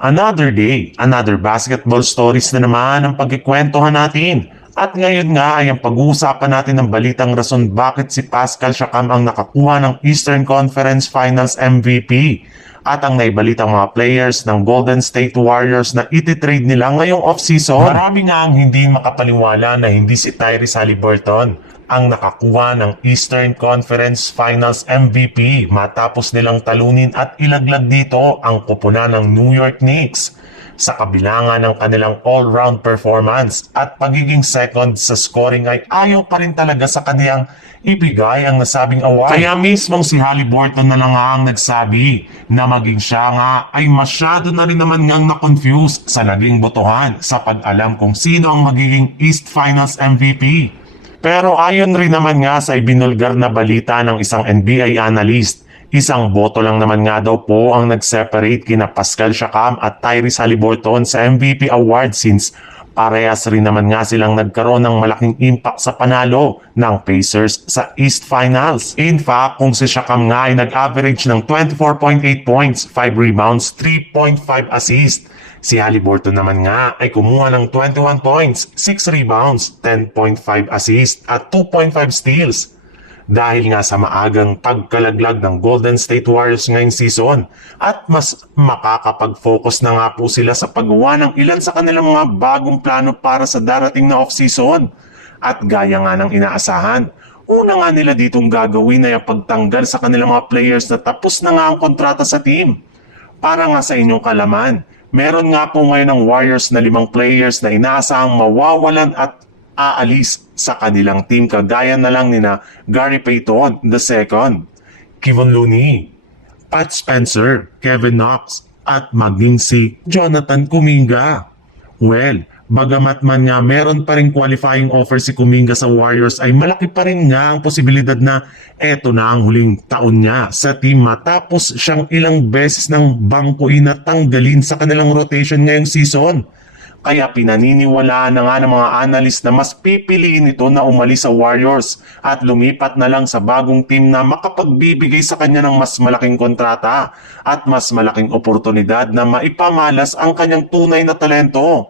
Another day, another basketball stories na naman ang pagkikwentuhan natin. At ngayon nga ay ang pag-uusapan natin ng balitang rason bakit si Pascal Siakam ang nakakuha ng Eastern Conference Finals MVP. At ang naibalitang mga players ng Golden State Warriors na ititrade nila ngayong off-season. Marami nga ang hindi makapaniwala na hindi si Tyrese Haliburton ang nakakuha ng Eastern Conference Finals MVP matapos nilang talunin at ilaglag dito ang koponan ng New York Knicks sa kabila nga ng kanilang all-round performance at pagiging second sa scoring ay ayaw pa rin talaga sa kaniyang ibigay ang nasabing award. Kaya mismong si Haliburton na lang nga ang nagsabi na maging siya nga ay masyado na rin naman ngang na-confuse sa naging botohan sa pag-alam kung sino ang magiging East Finals MVP. Pero ayon rin naman nga sa ibinulgar na balita ng isang NBA analyst, isang boto lang naman nga daw po ang nag-separate kina Pascal Siakam at Tyrese Haliburton sa MVP award since parehas rin naman nga silang nagkaroon ng malaking impact sa panalo ng Pacers sa East Finals. In fact, kung si Siakam nga ay nag-average ng 24.8 points, 5 rebounds, 3.5 assists, si Haliburton naman nga ay kumuha ng 21 points, 6 rebounds, 10.5 assists at 2.5 steals. Dahil nga sa maagang pagkalaglag ng Golden State Warriors ngayong season at mas makakapag-focus na nga po sila sa paggawa ng ilan sa kanilang mga bagong plano para sa darating na off-season. At gaya nga ng inaasahan, una nga nila ditong gagawin ay pagtanggal sa kanilang mga players na tapos na nga ang kontrata sa team. Para nga sa inyong kalaman, meron nga po ngayon ng Warriors na 5 players na inaasahang mawawalan at aalis sa kanilang team kagaya na lang nina Gary Payton II, Kevon Looney, Pat Spencer, Kevin Knox at maging si Jonathan Kuminga. Well, bagamat man nga meron pa rin qualifying offer si Kuminga sa Warriors ay malaki pa rin nga ang posibilidad na eto na ang huling taon niya sa team matapos siyang ilang beses ng bangkuin at tanggalin sa kanilang rotation ngayong season. Kaya pinaniniwalaan na nga ng mga analyst na mas pipiliin ito na umalis sa Warriors at lumipat na lang sa bagong team na makapagbibigay sa kanya ng mas malaking kontrata at mas malaking oportunidad na maipamalas ang kanyang tunay na talento.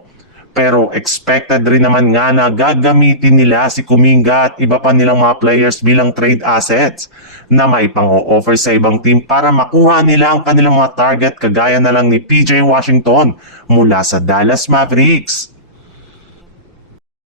Pero expected rin naman nga na gagamitin nila si Kuminga at iba pa nilang mga players bilang trade assets na maipang-o-offer sa ibang team para makuha nila ang kanilang mga target kagaya na lang ni PJ Washington mula sa Dallas Mavericks.